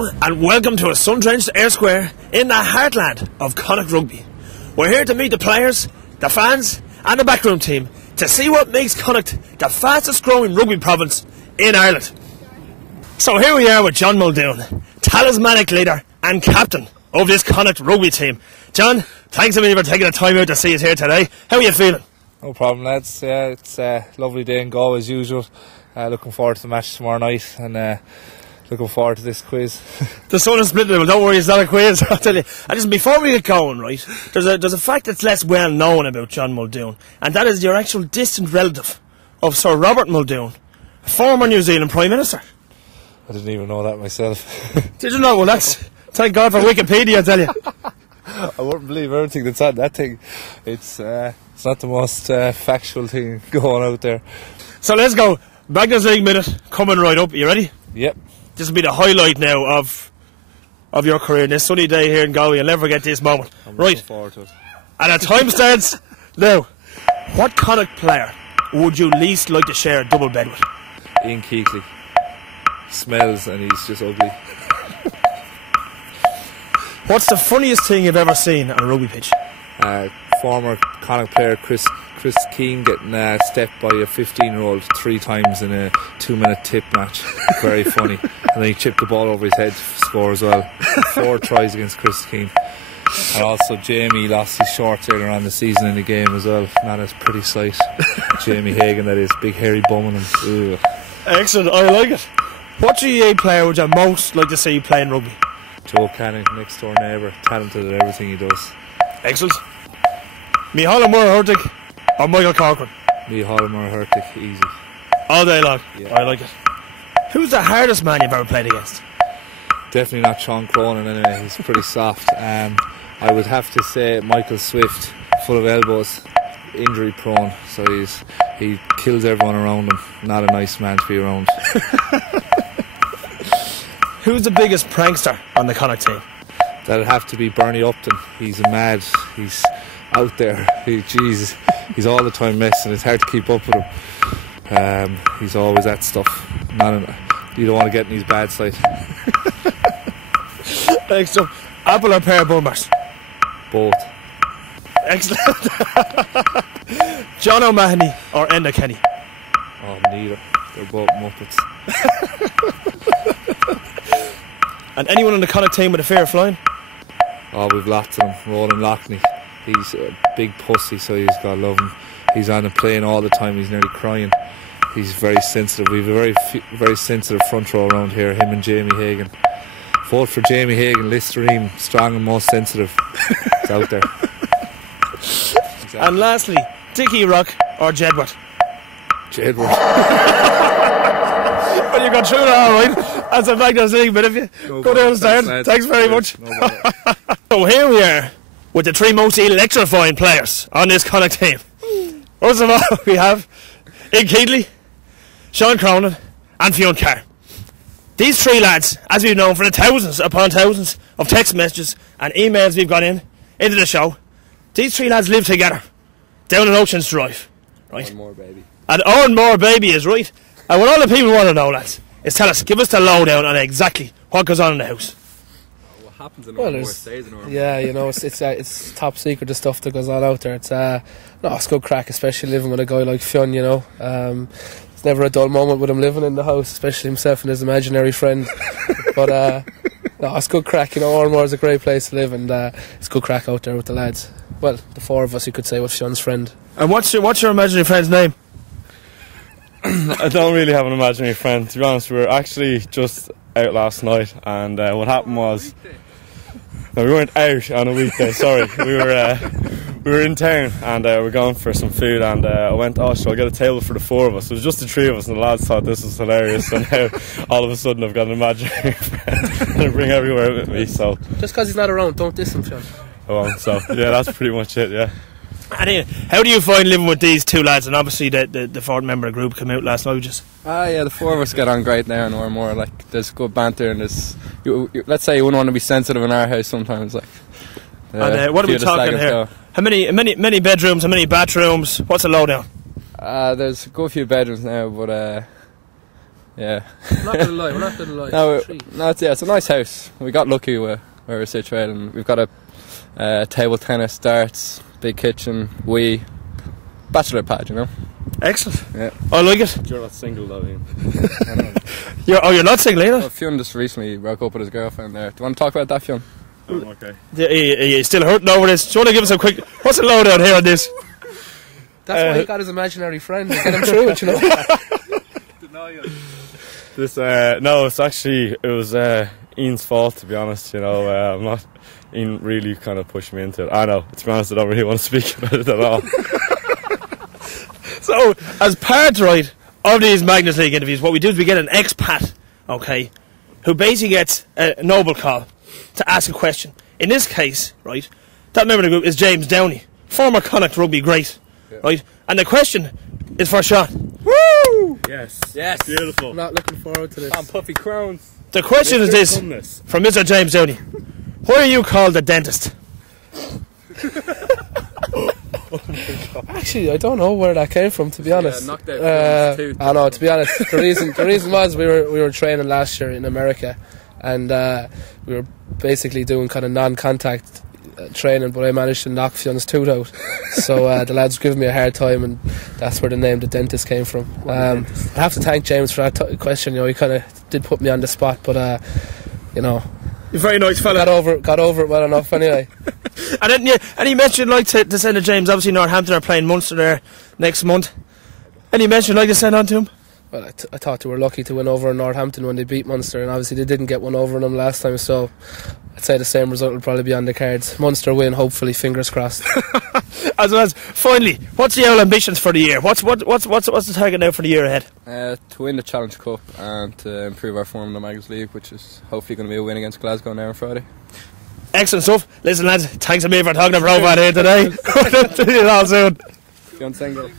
Hello and welcome to a sun-drenched Ayr Square in the heartland of Connaught Rugby. We're here to meet the players, the fans and the backroom team to see what makes Connaught the fastest growing rugby province in Ireland. So here we are with John Muldoon, talismanic leader and captain of this Connaught Rugby team. John, thanks a million for taking the time out to see us here today. How are you feeling? No problem, lads. Yeah, it's a lovely day in Go as usual. Looking forward to the match tomorrow night and looking forward to this quiz. The sun is split in the middle. Don't worry, it's not a quiz, I'll tell you. And just before we get going, right, there's a fact that's less well known about John Muldoon, and that is your actual distant relative of Sir Robert Muldoon, former New Zealand Prime Minister. I didn't even know that myself. Did you know? Well, that's thank God for Wikipedia, I tell you. I wouldn't believe everything that's on that thing. It's not the most factual thing going out there. So let's go. Magnus League minute coming right up. You ready? Yep. This will be the highlight now of your career. This sunny day here in Galway, you'll never forget this moment. I'm right. looking forward to it. And at time starts now. What Connaught player would you least like to share a double bed with? Ian Keighley. Smells and he's just ugly. What's the funniest thing you've ever seen on a rugby pitch? Former Connaught player Chris Keane getting stepped by a 15-year-old 3 times in a 2-minute tip match. Very funny. And then he chipped the ball over his head to score as well. 4 tries against Chris Keane. And also Jamie lost his shorts earlier on the season in the game as well. Not a pretty sight. Jamie Hagan, that is, big hairy bum on him. Excellent, I like it. What GAA player would you most like to see playing rugby? Joe Canning, next door neighbour, talented at everything he does. Excellent. Micheál Hurtig or Michael Corcoran? Micheál Hurtig, easy. All day long. Yeah. I like it. Who's the hardest man you've ever played against? Definitely not Sean Cronin anyway, he's pretty soft. I would have to say Michael Swift, full of elbows, injury prone, so he kills everyone around him. Not a nice man to be around. Who's the biggest prankster on the Connaught team? That'd have to be Bernie Upton. He's mad. He's out there. He's all the time messing. It's hard to keep up with him. He's always at stuff. You don't want to get in his bad side. Excellent. Apple or pear bombers? Both. Excellent. John O'Mahony or Enda Kenny? Oh, neither. They're both muppets. And anyone on the Connaught team with a fear of flying? Oh, we've lots of them. Roland Loughney. He's a big pussy, so he's got to love him. He's on a plane all the time. He's nearly crying. He's very sensitive. We've a very sensitive front row around here. Him and Jamie Hagan. Vote for Jamie Hagan. Listerine, strong and most sensitive. It's out there. Exactly. And lastly, Dickie Rock or Jedward? Jedward. Well, you got through that all right. That's a Magnus League bit of you. Go downstairs. Thanks very much. So here we are with the 3 most electrifying players on this Connaught team. First of all, we have Ian Keighley, Sean Cronin and Fionn Carr. These 3 lads, as we've known for the thousands upon thousands of text messages and emails we've got into the show, these 3 lads live together down in Ocean's Drive. Right? One more, baby. And Owen Moore baby is right. And what all the people want to know, lads, is tell us, give us the lowdown on exactly what goes on in the house. What happens in Owen Moore stays in Owen Moore. Yeah, you know, it's top secret, the stuff that goes on out there. It's good crack, especially living with a guy like Fionn, you know. It's never a dull moment with him living in the house, especially himself and his imaginary friend. But it's good crack, you know. Owen Moore is a great place to live, and it's good crack out there with the lads. Well, the 4 of us, you could say, with Fionn's friend. And what's your imaginary friend's name? I don't really have an imaginary friend, to be honest. We were actually just out last night, and what happened was, no, we weren't out on a weekday. Sorry, we were in town, and we were going for some food, and I went, oh, shall I get a table for the 4 of us? It was just the 3 of us, and the lads thought this was hilarious. And now all of a sudden I've got an imaginary friend to bring everywhere with me. So just because he's not around, don't diss him, Fionn. So yeah, that's pretty much it. Yeah. And how do you find living with these 2 lads? And obviously the 4th member of the group came out last night. Yeah, the 4 of us get on great now in Owen Moore. Like, there's good banter, and let's say you wouldn't want to be sensitive in our house sometimes. Like, and what are we talking here? How many bedrooms? How many bathrooms? What's the lowdown? There's a good few bedrooms now, but Yeah. We're not gonna lie. We're not gonna lie. No, It's a treat. it's a nice house. We got lucky where we're situated, and we've got a table tennis, darts, big kitchen, bachelor pad, you know. Excellent. Yeah. I like it. You're not single though, Ian. You're not single either? Well, Fionn just recently broke up with his girlfriend there. Do you want to talk about that, Fionn? Okay. You still hurting over this? Do you want to give us a quick... What's the lowdown here on this? That's why he got his imaginary friend to get him through it, you know. This no, it was Ian's fault, to be honest. You know, I'm not. Ian really kind of pushed me into it. I know. To be honest, I don't really want to speak about it at all. So, as part, right, of these Magnus League interviews, what we do is we get an expat, okay, who basically gets a noble call to ask a question. In this case, right, that member of the group is James Downey, former Connaught Rugby great, right, and the question is for Sean. Woo! Yes. Beautiful. I'm not looking forward to this. And puffy crowns. The question is this, from Mr. James Downey. Why are you called the dentist? Actually, I don't know where that came from, to be honest. knocked out Fionn's tooth. I know, to be honest. The reason was we were training last year in America, and we were basically doing kind of non-contact training, but I managed to knock Fionn's tooth out. So the lads were giving me a hard time, and that's where the name the dentist came from. I have to thank James for that question. You know, he kind of did put me on the spot, but you know, You're a very nice fella. got over it well enough anyway. And then, and he mentioned like to send to James. Obviously, Northampton are playing Munster there next month. And he mentioned like to send on to him. Well, I thought they were lucky to win over Northampton when they beat Munster, and obviously they didn't get one over them last time, so I'd say the same result will probably be on the cards. Munster win, hopefully, fingers crossed. As well as, finally, what's the old ambitions for the year? What's the target now for the year ahead? To win the Challenge Cup and to improve our form in the Magnus League, which is hopefully going to be a win against Glasgow now on Friday. Excellent stuff. Listen, lads, thanks a million for talking to Robot here today. See you all soon. Fionn single.